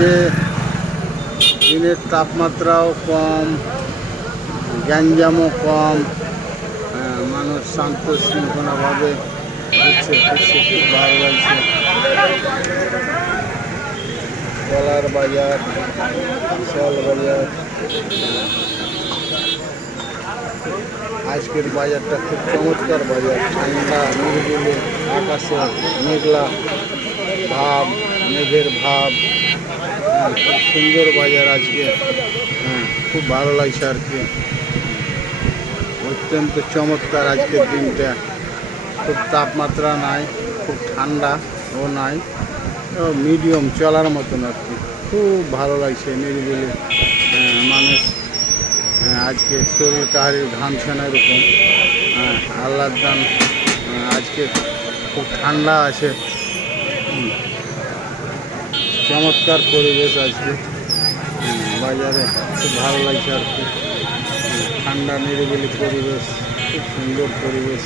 আজকে দিনের তাপমাত্রাও কম গ্যাঞ্জামও কম হ্যাঁ, মানুষ শান্ত শৃঙ্খলাভাবে ঘুরছে খুব ভালো লাগছে। কলার বাজার বিশাল বাজার। আজকের বাজারটা খুব চমৎকার বাজার। ঠান্ডা নির্বিলে আকাশে মেঘলা ভাব মেঘের ভাব। সুন্দর বাজার আজকে। হ্যাঁ খুব ভালো লাগছে আর কি। অত্যন্ত চমৎকার আজকের দিনটা। খুব তাপমাত্রা নাই খুব ঠান্ডা ও নাই। মিডিয়াম চলার মতন আর কি। খুব ভালো লাগছে নিরিবিলি হ্যাঁ, মানুষ। হ্যাঁ, আজকে শরীর কাহারির ঘামছে না এরকম। আল্লাহর দান আজকে খুব ঠান্ডা আছে। চমৎকার পরিবেশ আজকে বাজারে খুব ভালো লাগছে আর কি ঠান্ডা নিরিবিলি পরিবেশ, খুব সুন্দর পরিবেশ।